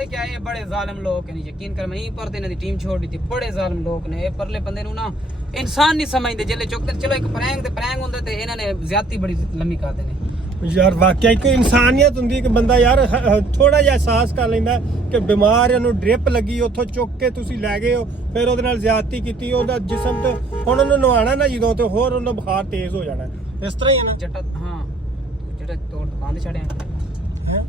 क्या ये बड़े जालिम लोग हैं, यकीन कर मैं पर दिन दी टीम छोड़ दी थी। बड़े जालिम लोग ने ये परले बंदे नु ना इंसान नहीं समझदे। जेले चुकते चलो एक प्रैंक हुंदा ते इन्हां ने ज्यादती बड़ी लम्मी कर देने। यार वाकई कोई इंसानियत हुंदी कि बंदा यार थोड़ा जिहा एहसास कर लैंदा कि बीमार है, ਉਹਨੂੰ ਡ੍ਰਿਪ ਲੱਗੀ, ਉੱਥੋਂ ਚੁੱਕ ਕੇ ਤੁਸੀਂ ਲੈ ਗਏ ਹੋ, ਫਿਰ ਉਹਦੇ ਨਾਲ ਜ਼ਿਆਦਤੀ ਕੀਤੀ, ਉਹਦਾ ਜਿਸਮ ਤੇ ਹੁਣ ਉਹਨੂੰ ਨਵਾਣਾ ਨਾ ਜਦੋਂ ਤੇ ਹੋਰ ਉਹਦਾ ਬੁਖਾਰ ਤੇਜ਼ ਹੋ ਜਾਣਾ। ਇਸ ਤਰ੍ਹਾਂ ਹੀ ਹੈ ਨਾ ਜੱਟਾ। ਹਾਂ ਜਿਹੜਾ ਤੋੜ ਬੰਦ ਛੜਿਆ ਹੈ।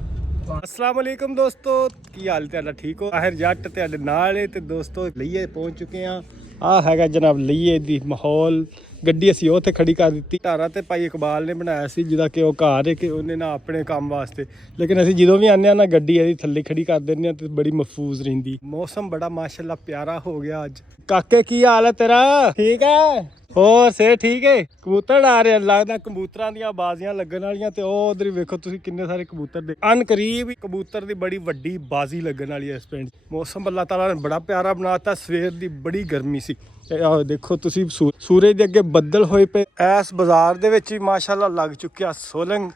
अस्सलाम वालेकुम दोस्तों, की हाल ਤੁਹਾਡਾ ਠੀਕ ਹੋ? ਆਖਿਰ ਜੱਟ ਤੁਹਾਡੇ ਨਾਲ ਹੈ ਤੇ ਦੋਸਤੋ ਲਈਏ ਪਹੁੰਚ ਚੁੱਕੇ ਆ। ਆ ਹੈਗਾ ਜਨਾਬ ਲਈਏ ਦੀ ਮਾਹੌਲ। ਗੱਡੀ ਅਸੀਂ ਉੱਥੇ ਖੜੀ ਕਰ ਦਿੱਤੀ। ਧਾਰਾ ਤੇ ਭਾਈ ਇਕਬਾਲ ਨੇ ਬਣਾਇਆ ਸੀ, ਜਿਹਦਾ ਕਿ ਉਹ ਘਰ ਹੈ ਕਿ ਉਹਨੇ ਨਾ ਆਪਣੇ ਕੰਮ ਵਾਸਤੇ, ਲੇਕਿਨ ਅਸੀਂ ਜਦੋਂ ਵੀ ਆਉਂਦੇ ਆ ਨਾ ਗੱਡੀ ਇਹਦੀ ਥੱਲੇ ਖੜੀ ਕਰ ਦਿੰਦੇ ਆ ਤੇ ਬੜੀ ਮਹਿਫੂਜ਼ ਰਹਿੰਦੀ। ਮੌਸਮ ਬੜਾ ਮਾਸ਼ਾਅੱਲਾ ਪਿਆਰਾ ਹੋ ਗਿਆ ਅੱਜ। ਕਾਕੇ ਕੀ ਹਾਲ ਹੈ ਤੇਰਾ? ਠੀਕ ਹੈ? ਹੋਰ ਸੇ ਠੀਕ ਹੈ? ਕਬੂਤਰ ਆ ਰਹੇ ਲੱਗਦਾ, ਕਬੂਤਰਾਂ ਦੀਆਂ ਬਾਜ਼ੀਆਂ ਲੱਗਣ ਵਾਲੀਆਂ ਤੇ ਉਹ ਉਧਰ ਵੇਖੋ ਤੁਸੀਂ ਕਿੰਨੇ ਸਾਰੇ ਕਬੂਤਰ ਦੇ ਅਨਕਰੀਬ ਕਬੂਤਰ ਦੀ ਬੜੀ ਵੱਡੀ ਬਾਜ਼ੀ ਲੱਗਣ ਵਾਲੀ ਹੈ ਇਸ ਪਿੰਡ। ਮੌਸਮ ਅੱਲਾਹ ਤਾਲਾ ਨੇ ਬੜਾ ਪਿਆਰਾ ਬਣਾਤਾ। ਸਵੇਰ ਦੀ ਬੜੀ ਗਰਮੀ ਸੀ। ਆਹ ਦੇਖੋ ਤੁਸੀਂ ਸੂਰਜ ਦੇ ਅੱਗੇ ਬੱਦਲ ਹੋਏ ਪਏ। ਇਸ ਬਾਜ਼ਾਰ ਦੇ ਵਿੱਚ ਵੀ ਮਾਸ਼ਾਅੱਲਾ ਲੱਗ ਚੁੱਕਿਆ ਸੋਲੰਗ।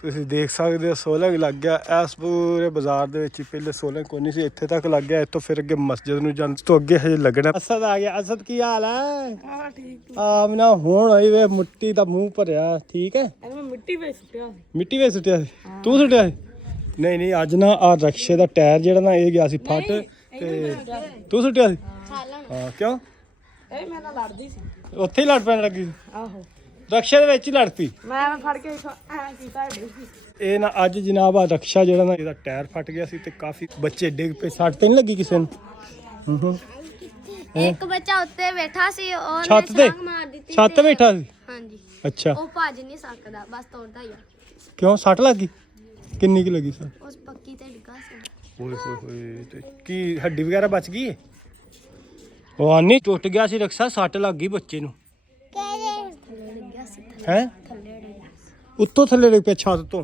ਤੁਸੀਂ ਦੇਖ ਸਕਦੇ ਹੋ ਸੋਲੰਗ ਲੱਗ ਗਿਆ ਇਸ ਪੂਰੇ ਬਾਜ਼ਾਰ ਦੇ ਵਿੱਚ। ਪਹਿਲੇ ਸੋਲੰਗ ਕੋਈ ਨਹੀਂ ਸੀ, ਇੱਥੇ ਤੱਕ ਲੱਗ ਗਿਆ। ਇੱਥੋਂ ਫਿਰ ਅੱਗੇ ਮਸਜਿਦ ਨੂੰ ਜਾਣ ਤੋਂ ਅੱਗੇ ਹਜੇ ਲੱਗਣਾ। ਅਸਦ ਆ ਗਿਆ। ਅਸਦ ਕੀ ਹਾਲ ਹੈ? ਹਾਂ ਠੀਕ। ਆਮਨਾ ਹੁਣ ਹੋਈ ਵੇ ਮਿੱਟੀ ਦਾ ਮੂੰਹ ਭਰਿਆ। ਠੀਕ ਹੈ? ਮੈਂ ਮਿੱਟੀ ਵੇ ਸੁੱਟਿਆ। ਮਿੱਟੀ ਵੇ ਸੁੱਟਿਆ ਸੀ? ਤੂੰ ਸੁੱਟਿਆ ਸੀ? ਨਹੀਂ ਅੱਜ ਨਾ ਆ ਰਕਸ਼ੇ ਦਾ ਟਾਇਰ ਜਿਹੜਾ ਨਾ ਇਹ ਗਿਆ ਸੀ ਫਟ ਤੇ ਤੂੰ ਸੁੱਟਿਆ ਸੀ? ਹਾਂ ਕਿਉਂ? ਇਹ ਮੇਰੇ ਨਾਲ ਲੜਦੀ ਸੀ। ਉੱਥੇ ਹੀ ਲੜ ਪੈਣ ਲੱਗੀ ਸੀ? ਆਹੋ ਰਕਸ਼ੇ ਦੇ ਵਿੱਚ ਹੀ ਲੜ ਪਈ। ਮੈਂ ਫੜ ਕੇ ਐ ਕੀਤਾ ਇਹ ਨਾ ਅੱਜ ਜਨਾਬ ਆ ਰਕਸ਼ਾ ਜਿਹੜਾ ਨਾ ਇਹਦਾ ਟਾਇਰ ਫਟ ਗਿਆ ਸੀ ਤੇ ਕਾਫੀ ਬੱਚੇ ਡਿੱਗ ਪਏ। ਸੱਟ ਤੇ ਨਹੀਂ ਲੱਗੀ ਕਿਸੇ ਨੂੰ? ਇੱਕ ਬੱਚਾ ਉੱਤੇ ਬੈਠਾ ਸੀ, ਉਹਨੇ ਛੱਤ ਤੇ ਛਾਂਗ ਮਾਰ ਦਿੱਤੀ। ਛੱਤ ਤੇ ਬੈਠਾ ਸੀ? ਹਾਂਜੀ। ਅੱਛਾ, ਉਹ ਭੱਜ ਨਹੀਂ ਸਕਦਾ, ਬਸ ਤੋੜਦਾ ਹੀ ਆ। ਕਿਉਂ ਸੱਟ ਲੱਗੀ? ਕਿੰਨੀ ਕੀ ਲੱਗੀ ਸੱਟ? ਉਸ ਪੱਕੀ ਤੇ ਡਿੱਗਾ ਸੀ। ਓਏ ਹੋਏ ਹੋਏ, ਤੇ ਕੀ ਹੱਡੀ ਵਗੈਰਾ ਬਚ ਗਈ ਹੈ? ਉਹ ਆਨੀ ਟੁੱਟ ਗਿਆ ਸੀ ਰਕਸ਼ਾ, ਸੱਟ ਲੱਗ ਗਈ ਬੱਚੇ ਨੂੰ। ਥੱਲੇ ਡਿੱਗਿਆ ਸੀ। ਹੈ ਥੱਲੇ ਡਿੱਗਿਆ ਸੀ। ਉੱਤੋਂ ਥੱਲੇ ਡਿੱਗ ਪਿਆ ਛੱਤ ਤੋਂ?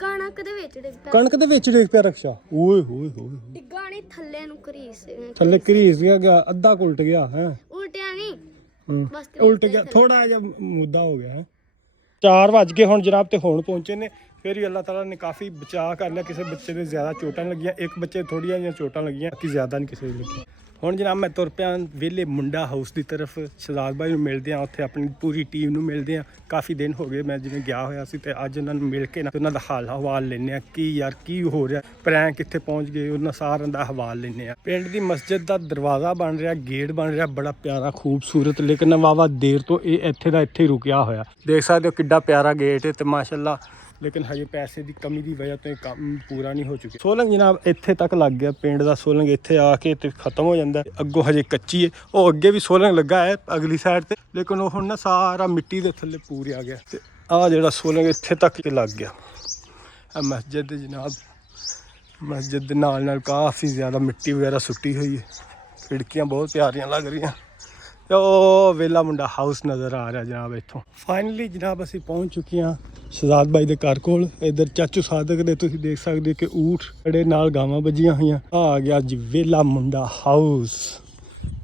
ਕਣਕ ਦੇ ਵਿੱਚ ਡਿੱਗ ਪਿਆ। ਕਣਕ ਦੇ ਵਿੱਚ ਡਿੱਗ ਪਿਆ ਰਕਸ਼ਾ? ਓਏ ਹੋਏ ਹੋਏ, ਡਿੱਗਾ ਨਹੀਂ, ਥੱਲੇ ਨੂੰ ਘਰੀਸ ਥੱਲੇ ਘਰੀਸ ਗਿਆ, ਅੱਧਾ ਉਲਟ ਗਿਆ ਹੈ? ਉਲਟਿਆ ਨਹੀਂ, ਬਸ ਉਲਟ ਗਿਆ, ਥੋੜਾ ਜਿਹਾ ਮੁੱਦਾ ਹੋ ਗਿਆ ਹੈ। 4 ਵੱਜ ਗਏ ਹੁਣ ਜਨਾਬ ਤੇ ਹੁਣ ਪਹੁੰਚੇ ਨੇ। ਫਿਰ ਵੀ ਅੱਲਾਹ ਤਾਲਾ ਨੇ ਕਾਫੀ ਬਚਾਅ ਕਰ ਲਿਆ। ਕਿਸੇ ਬੱਚੇ ਦੇ ਜ਼ਿਆਦਾ ਚੋਟਾਂ ਲੱਗੀਆਂ, ਇੱਕ ਬੱਚੇ ਥੋੜੀਆਂ ਜਿਹੀਆਂ ਚੋਟਾਂ ਲੱਗੀਆਂ, ਬਾਕੀ ਜ਼ਿਆਦਾ ਨਹੀਂ ਕਿਸੇ ਦੇ ਲੱਗੀਆਂ। ਹੁਣ ਜਨਾਬ ਮੈਂ ਤੁਰ ਪਿਆ ਵਿਹਲੇ ਮੁੰਡਾ ਹਾਊਸ ਦੀ ਤਰਫ। ਸ਼ਹਜ਼ਾਦ ਭਾਈ ਨੂੰ ਮਿਲਦੇ ਆ, ਉੱਥੇ ਆਪਣੀ ਪੂਰੀ ਟੀਮ ਨੂੰ ਮਿਲਦੇ ਆ। ਕਾਫੀ ਦਿਨ ਹੋ ਗਏ ਮੈਂ ਜਿਵੇਂ ਗਿਆ ਹੋਇਆ ਸੀ ਤੇ ਅੱਜ ਉਹਨਾਂ ਨੂੰ ਮਿਲ ਕੇ ਨਾ ਉਹਨਾਂ ਦਾ ਹਾਲ ਹਵਾਲ ਲੈਂਦੇ ਆ। ਕੀ ਯਾਰ ਕੀ ਹੋ ਰਿਹਾ, ਪ੍ਰੈਂਕ ਕਿੱਥੇ ਪਹੁੰਚ ਗਏ, ਉਹਨਾਂ ਸਾਰਿਆਂ ਦਾ ਹਵਾਲ ਲੈਂਦੇ ਆ। ਪਿੰਡ ਦੀ ਮਸਜਿਦ ਦਾ ਦਰਵਾਜ਼ਾ ਬਣ ਰਿਹਾ, ਗੇਟ ਬਣ ਰਿਹਾ, ਬੜਾ ਪਿਆਰਾ ਖੂਬਸੂਰਤ, ਲੇਕਿਨ ਵਾਵਾ ਦੇਰ ਤੋਂ ਇਹ ਇੱਥੇ ਦਾ ਇੱਥੇ ਰੁਕਿਆ ਹੋਇਆ। ਦੇਖ ਸਕਦੇ ਹੋ ਕਿੱਡਾ ਪਿਆਰਾ ਗੇਟ ਹੈ ਤੇ ਮਾਸ਼ਾਅੱਲਾ, ਲੇਕਿਨ ਹਜੇ ਪੈਸੇ ਦੀ ਕਮੀ ਦੀ ਵਜ੍ਹਾ ਤੋਂ ਇਹ ਕੰਮ ਪੂਰਾ ਨਹੀਂ ਹੋ ਚੁੱਕਿਆ। ਸੋਲੰਗ ਜਨਾਬ ਇੱਥੇ ਤੱਕ ਲੱਗ ਗਿਆ ਪਿੰਡ ਦਾ। ਸੋਲੰਗ ਇੱਥੇ ਆ ਕੇ ਤੇ ਖਤਮ ਹੋ ਜਾਂਦਾ। ਅੱਗੋਂ ਹਜੇ ਕੱਚੀ ਹੈ, ਉਹ ਅੱਗੇ ਵੀ ਸੋਲੰਗ ਲੱਗਾ ਹੈ ਅਗਲੀ ਸਾਈਡ ਤੇ, ਲੇਕਿਨ ਉਹ ਹੁਣ ਨਾ ਸਾਰਾ ਮਿੱਟੀ ਦੇ ਥੱਲੇ ਪੂਰ ਆ ਗਿਆ ਤੇ ਆਹ ਜਿਹੜਾ ਸੋਲੰਗ ਇੱਥੇ ਤੱਕ ਲੱਗ ਗਿਆ। ਆ ਮਸਜਿਦ ਜਨਾਬ, ਮਸਜਿਦ ਦੇ ਨਾਲ ਕਾਫੀ ਜ਼ਿਆਦਾ ਮਿੱਟੀ ਵਗੈਰਾ ਸੁੱਟੀ ਹੋਈ ਹੈ। ਖਿੜਕੀਆਂ ਬਹੁਤ ਪਿਆਰੀਆਂ ਲੱਗ ਰਹੀਆਂ। ਉਹ ਵੇਲਾ ਮੁੰਡਾ ਹਾਊਸ ਨਜ਼ਰ ਆ ਰਿਹਾ ਜਨਾਬ ਇੱਥੋਂ। ਫਾਈਨਲੀ ਜਨਾਬ ਅਸੀਂ ਪਹੁੰਚ ਚੁੱਕੇ ਹਾਂ ਸ਼ਹਜ਼ਾਦ ਭਾਈ ਦੇ ਘਰ ਕੋਲ। ਇੱਧਰ ਚਾਚੂ ਸਾਦਕ ਦੇ ਤੁਸੀਂ ਦੇਖ ਸਕਦੇ ਕਿ ਊਠ ਜਿਹੜੇ ਨਾਲ ਗਾਵਾਂ ਵੱਜੀਆਂ ਹੋਈਆਂ। ਆ ਗਿਆ ਜੀ ਵੇਲਾ ਮੁੰਡਾ ਹਾਊਸ।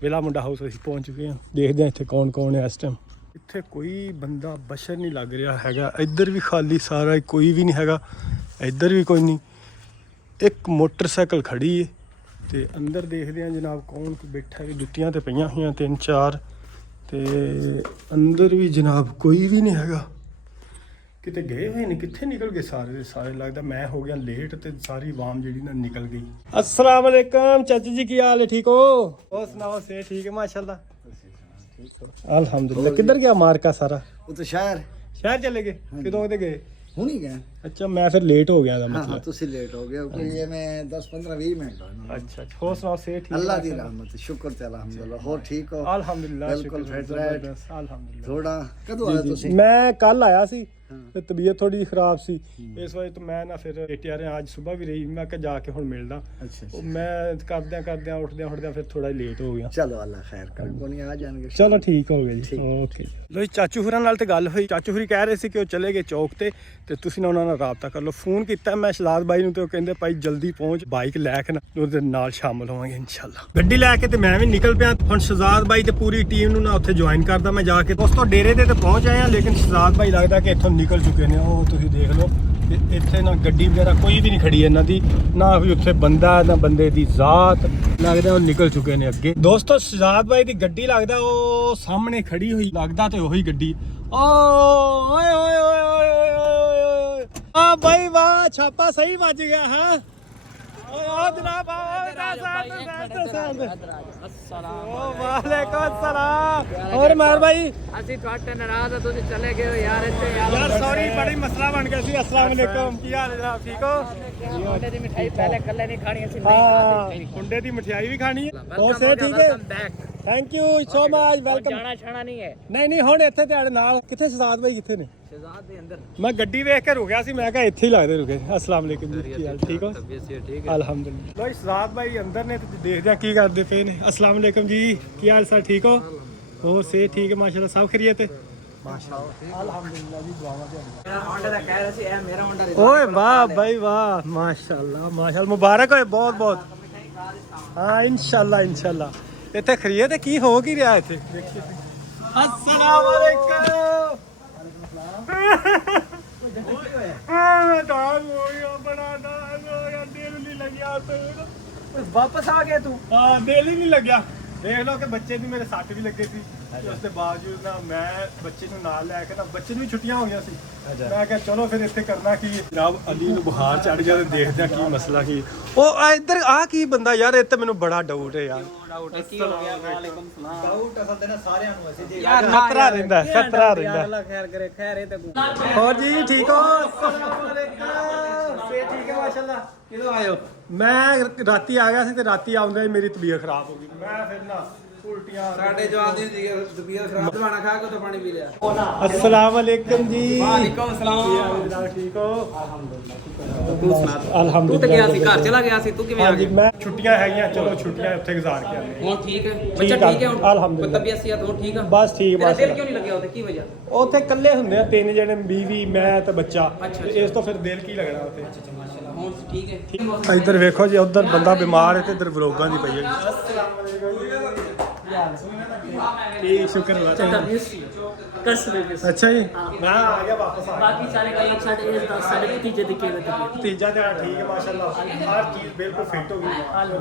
ਵੇਲਾ ਮੁੰਡਾ ਹਾਊਸ ਅਸੀਂ ਪਹੁੰਚ ਚੁੱਕੇ ਹਾਂ। ਦੇਖਦੇ ਹਾਂ ਇੱਥੇ ਕੌਣ ਕੌਣ ਹੈ ਇਸ ਟਾਈਮ। ਇੱਥੇ ਕੋਈ ਬੰਦਾ ਬਸ਼ਰ ਨਹੀਂ ਲੱਗ ਰਿਹਾ ਹੈਗਾ। ਇੱਧਰ ਵੀ ਖਾਲੀ ਸਾਰਾ, ਕੋਈ ਵੀ ਨਹੀਂ ਹੈਗਾ। ਇੱਧਰ ਵੀ ਕੋਈ ਨਹੀਂ। ਇੱਕ ਮੋਟਰਸਾਈਕਲ ਖੜੀ ਹੈ ਤੇ ਅੰਦਰ ਦੇਖਦੇ ਹਾਂ ਜਨਾਬ ਕੌਣ ਬੈਠਾ ਹੈ। ਜੁੱਤੀਆਂ ਤੇ ਪਈਆਂ ਹੋਈਆਂ 3-4 ਤੇ ਅੰਦਰ ਵੀ ਜਨਾਬ ਕੋਈ ਵੀ ਨਹੀਂ ਹੈਗਾ। ਕਿਤੇ ਗਏ ਹੋਏ ਨੇ, ਕਿੱਥੇ ਨਿਕਲ ਗਏ ਸਾਰੇ ਦੇ ਸਾਰੇ। ਲੱਗਦਾ ਮੈਂ ਹੋ ਗਿਆ ਲੇਟ ਤੇ ਸਾਰੀ ਆਵਾਮ ਜਿਹੜੀ ਨਾ ਨਿਕਲ ਗਈ। अस्सलाम वालेकुम चाची जी, की हाल है? ठीक हो? और सुनाओ से ठीक है माशाल्लाह? अल्हम्दुलिल्लाह। किधर गया मार्का सारा? ਉਹ ਤਾਂ ਸ਼ਹਿਰ चले गए? कितों दे गए? ਹੁਣੀ ਗਏ। अच्छा मैं फिर लेट हो गया था ਹਾਂ मतलब। ਤੁਸੀਂ ਲੇਟ ਹੋ ਗਏ ਕਿਉਂਕਿ ਇਹ ਮੈਂ 10-15-20 ਮਿੰਟ ਹੋਏ। अच्छा और सुनाओ से ठीक? ਅੱਲਾ ਦੀ ਰਹਿਮਤ, ਸ਼ੁਕਰ ਤੇ ਅਲਹਮਦੁਲਿਲਾ। ਹੋਰ ਠੀਕ ਹੋ? अल्हम्दुलिल्लाह ਬਿਲकुਲ शुक्र ਫਿਟ ਰਾਈਟ। अल्हम्दुलिल्लाह। ਥੋੜਾ ਕਦੋਂ ਆਇਆ ਤੁਸੀਂ? ਮੈਂ ਕੱਲ ਆਇਆ ਸੀ ਤੇ ਤਬੀਅਤ ਥੋੜੀ ਖਰਾਬ ਸੀ, ਇਸ ਵਜ੍ਹਾ ਤੋਂ ਮੈਂ ਨਾ ਫਿਰ ਏਟੀਆਰ ਅੱਜ ਸਵੇਰ ਵੀ ਰਹੀ। ਮੈਂ ਕਿਹਾ ਜਾ ਕੇ ਹੁਣ ਮਿਲਦਾ। ਅੱਛਾ ਉਹ ਮੈਂ ਕਰਦਿਆਂ ਉੱਠਦਿਆਂ ਫਿਰ ਥੋੜਾ ਲੇਟ ਹੋ ਗਿਆ। ਚਲੋ ਅੱਲਾ ਖੈਰ ਕਰੇ, ਕੋਈ ਨਹੀਂ ਆ ਜਾਣਗੇ। ਚਲੋ ਠੀਕ ਹੋ ਗਿਆ ਜੀ, ਓਕੇ। ਲੋ ਚਾਚੂ ਹੁਰਾਂ ਨਾਲ ਤੇ ਗੱਲ ਹੋਈ। ਚਾਚੂ ਹੁਰੀ ਕਹਿ ਰਹੇ ਸੀ ਕਿ ਉਹ ਚਲੇ ਗਏ ਚੌਕ ਤੇ ਤੁਸੀਂ ਨਾ ਉਹਨਾਂ ਨਾਲ ਰਾਬਤਾ ਕਰ ਲਓ। ਫੋਨ ਕੀਤਾ ਮੈਂ ਸ਼ਹਜ਼ਾਦ ਬਾਈ ਨੂੰ ਤੇ ਉਹ ਕਹਿੰਦੇ ਭਾਈ ਜਲਦੀ ਪਹੁੰਚ, ਬਾਈਕ ਲੈ ਕੇ ਨਾ ਉਹਦੇ ਨਾਲ ਸ਼ਾਮਲ ਹੋਵਾਂਗੇ ਇਨਸ਼ਾਅੱਲਾ। ਗੱਡੀ ਲੈ ਕੇ ਤੇ ਮੈਂ ਵੀ ਨਿਕਲ ਪਿਆ। ਹੁਣ ਸ਼ਹਜ਼ਾਦ ਬਾਈ ਤੇ ਪੂਰੀ ਟੀਮ ਨੂੰ ਨਾ ਉੱਥੇ ਜੁਆਇਨ ਕਰਦਾ ਮੈਂ ਜਾ ਕੇ। ਦੋਸਤੋ ਡੇਰੇ ਤੇ ਪਹੁੰਚ ਆਏ ਆ, ਲੇਕਿਨ ਸ਼ਹਜ਼ਾਦ ਬਾਈ ਲੱਗਦਾ ਕਿ ਇੱਥੋਂ ਨਿਕਲ ਚੁੱਕੇ ਨੇ। ਉਹ ਤੁਸੀਂ ਦੇਖ ਲਓ ਤੇ ਇੱਥੇ ਨਾ ਗੱਡੀ ਵਗੈਰਾ ਕੋਈ ਵੀ ਨਹੀਂ ਖੜੀ ਇਹਨਾਂ ਦੀ, ਨਾ ਵੀ ਉੱਥੇ ਬੰਦਾ ਨਾ ਬੰਦੇ ਦੀ ਜ਼ਾਤ, ਲੱਗਦਾ ਉਹ ਨਿਕਲ ਚੁੱਕੇ ਨੇ ਅੱਗੇ। ਦੋਸਤੋ ਸ਼ਹਜ਼ਾਦ ਬਾਈ ਦੀ ਗੱਡੀ ਲੱਗਦਾ ਉਹ ਸਾਹਮਣੇ ਖੜੀ ਹੋਈ, ਲੱਗਦਾ ਤੇ ਉਹੀ ਗੱਡੀ। ਓਏ ਓਏ ਓਏ ਓਏ ਓਏ ਆ ਬਾਈ ਵਾਹ, ਛਾਪਾ ਸਹੀ ਵੱਜ ਗਿਆ ਹੈ। ਓ ਜਨਾਬ ਵਾਲੇਕੁਮ अस्सलाम। और मार भाई ਅਸੀਂ ਤੁਹਾਡੇ ਨਾਰਾਜ਼ ਤੁਸੀਂ ਚਲੇ ਗਏ ਹੋ ਯਾਰ ਇੱਥੇ यार सॉरी बड़ी मसला बन गया सी। अस्सलाम वालेकुम, की हाल है जनाब, ठीक हो? ਕੁੰਡੇ ਦੀ ਮਿਠਾਈ ਪਹਿਲੇ ਕੱਲੇ ਨਹੀਂ ਖਾਣੀ ਅਸੀਂ हाँ कुंडे दी मिठाई भी खानी है। और से ठीक है, thank you so much, welcome. ਜਾਣਾ ਛਾਣਾ ਨਹੀਂ ਹੈ नहीं ਹੁਣ ਇੱਥੇ ਤੁਹਾਡੇ ਨਾਲ ਕਿੱਥੇ ਸ਼ਹਜ਼ਾਦ ਭਾਈ ਕਿੱਥੇ ਨੇ? ਸ਼ਹਜ਼ਾਦ ਦੇ ਅੰਦਰ ਮੈਂ ਗੱਡੀ ਵੇਖ ਕੇ ਰੁਕਿਆ ਸੀ, ਮੈਂ ਕਿਹਾ ਇੱਥੇ ਹੀ ਲੱਗਦੇ ਰੁਕੇ। अस्सलाम वालेकुम जी, की हाल, ठीक हो? ਠੀਕ अल्हम्दुलिल्लाह। लो शहਜ਼ਾद भाई अंदर ने, ते देखਦੇ ਆ ਕੀ ਕਰਦੇ ਪਏ ਨੇ। अस्सलाम वालेकुम जी, की हाल सर, ठीक हो? ਹੋਰ ਸੇ ਠੀਕ ਹੈ ਮਾਸ਼ਾਅल्लाह, ਸਭ ਖੈਰੀਅਤ ਹੈ ਮਾਸ਼ਾਅल्लाह अल्हम्दुलिल्लाह जी, ਦੁਆਵਾਂ ਤੇ ਮੇਰਾ ਹੋਂਡਾ ਦਾ ਕਹਿ ਰਿਹਾ ਸੀ ਇਹ ਮੇਰਾ ਹੋਂਡਾ ਓਏ ਵਾਹ ਭਾਈ ਵਾਹ, ਮਾਸ਼ਾਅल्लाह ਮਾਸ਼ਾਅल्लाह, ਮੁਬਾਰਕ ਹੋਏ ਬਹੁਤ ਬਹੁਤ। ਹਾਂ ਇਨਸ਼ਾਅੱਲਾ ਇਨਸ਼ਾਅੱਲਾ। ਇੱਥੇ ਖਰੀਏ ਤੇ ਕੀ ਹੋ ਕੀ ਰਿਹਾ ਇੱਥੇ? अस्सलाम वालेकुम। दान हो गया, बड़ा दान हो गया, दिल नहीं लगा तो ਵਾਪਸ ਆ ਗਿਆ ਤੂੰ ਹਾਂ ਦਿਲ ਹੀ ਨਹੀਂ ਲੱਗਿਆ। ਦੇਖ ਲਓ ਕਿ ਬੱਚੇ ਦੀ ਮੇਰੇ ਸੱਟ ਵੀ ਲੱਗੇ ਸੀ, ਉਸ ਦੇ ਬਾਵਜੂਦ ਨਾ ਮੈਂ ਬੱਚੇ ਨੂੰ ਨਾਲ ਲੈ ਕੇ ਨਾ, ਬੱਚੇ ਨੂੰ ਵੀ ਛੁੱਟੀਆਂ ਹੋ ਗਈਆਂ ਸੀ, ਮੈਂ ਕਿਹਾ ਚਲੋ ਫਿਰ ਇੱਥੇ ਕਰਨਾ ਕੀ। ਜਨਾਬ ਅਲੀ ਨੂੰ ਬੁਖਾਰ ਚੜ ਗਿਆ ਤੇ ਦੇਖਦੇ ਆ ਕੀ ਮਸਲਾ ਕੀ। ਉਹ ਇੱਧਰ ਆ ਕੀ ਬੰਦਾ ਯਾਰ, ਇਹ ਤੇ ਮੈਨੂੰ ਬੜਾ ਡਾਊਟ ਹੈ ਯਾਰ। ਕੀ ਹੋ ਗਿਆ ਵਾਲੇਕੁਮ ਸਲਾਮ ਡਾਊਟ ਅਸਲ ਤੇ ਨਾ ਸਾਰਿਆਂ ਨੂੰ ਅਸੀਂ ਜੀ ਯਾਰ ਖਤਰਾ ਰਹਿੰਦਾ, ਖਤਰਾ ਰਹਿੰਦਾ। ਅੱਲਾ ਖੈਰ ਕਰੇ, ਖੈਰ ਇਹ ਤੇ ਹੋਰ ਜੀ ਠੀਕ ਹੋ? ਸੇ ਠੀਕ ਹੈ ਮਾਸ਼ਾਅੱਲਾ। ਕਿਦੋਂ ਆਇਓ ਮੈਂ ਰਾਤੀ ਆ ਗਿਆ ਸੀ ਤੇ ਰਾਤੀ ਆਉਂਦਾ ਹੀ ਮੇਰੀ ਤਬੀਅਤ ਖਰਾਬ ਹੋ ਗਈ, ਮੈਂ ਫਿਰ ਨਾ ਉਲਟੀਆਂ। ਸਾਡੇ ਜਵਾਨ ਦੀ ਤਬੀਅਤ ਖਰਾਬ, ਦਵਾਣਾ ਖਾ ਕੇ ਤਾਂ ਪਾਣੀ ਪੀ ਲਿਆ। अस्सलाम वालेकुम जी, ਵਾਲੇਕੁਮ ਸਲਾਮ जनाब ठीक हो? ਤੂੰ ਸੁਣਾ ਤੂੰ अल्हम्दुलिल्लाह। ਤਾਂ ਗਿਆ ਸੀ, ਘਰ ਚਲਾ ਗਿਆ ਸੀ, ਤੂੰ ਕਿਵੇਂ ਆ हाँ जी, ਗਿਆ? मैं छुट्टियां हैगियां, चलो छुट्टियां उत्थे गुजार के आने। ਹੁਣ ਠੀਕ ਹੈ, ਠੀਕ ਬੱਚਾ ਆ, ਠੀਕ ਹੈ ਹੁਣ? ਅਲਹਮਦੁਲਿਲਾ। ਤਬੀਅਤ ਸਿਹਤ ਹੁਣ ਠੀਕ ਆ? बस ठीक ਤੇਰਾ ਦਿਲ माशाल्लाह। ਕਿਉਂ ਨਹੀਂ ਲੱਗਿਆ ਉਹਦੇ, ਕੀ ਵਜ੍ਹਾ? ਉੱਥੇ ਇਕੱਲੇ ਹੁੰਦੇ ਆ ਤਿੰਨ ਜਣੇ, ਬੀਵੀ ਮੈਂ ਤੇ ਬੱਚਾ, ਅੱਛਾ, ਤੇ ਇਸ ਤੋਂ ਫਿਰ ਦਿਲ ਕੀ ਲੱਗਣਾ ਉੱਥੇ। ਮਾਸ਼ਾਅੱਲਾ ਹੁਣ ਠੀਕ ਹੈ। ਇੱਧਰ ਵੇਖੋ ਜੀ, ਉਧਰ ਬੰਦਾ ਬਿਮਾਰ ਹੈ ਤੇ ਇੱਧਰ ਵਲੋਗਾਂ ਦੀ ਪਈ ਹੈ। ਠੀਕ ਸ਼ੁਕਰ ਅੱਲਾਹ। ਅੱਛਾ ਜੀ, ਮੈਂ ਆ ਗਿਆ ਵਾਪਸ ਆ ਗਿਆ। ਬਾਕੀ ਸਾਰੇ ਗੱਲਾਂ ਸਾਡੇ ਇਸ ਦਾ ਸਾਡੇ ਭਤੀਜੇ ਦੀ ਕਿਵੇਂ ਤਬੀਅਤ ਤੀਜਾ ਦਿਨ ਠੀਕ ਹੈ ਮਾਸ਼ਾਅੱਲਾ, ਹਰ ਚੀਜ਼ ਬਿਲਕੁਲ ਫਿੱਟ ਹੋ ਗਈ।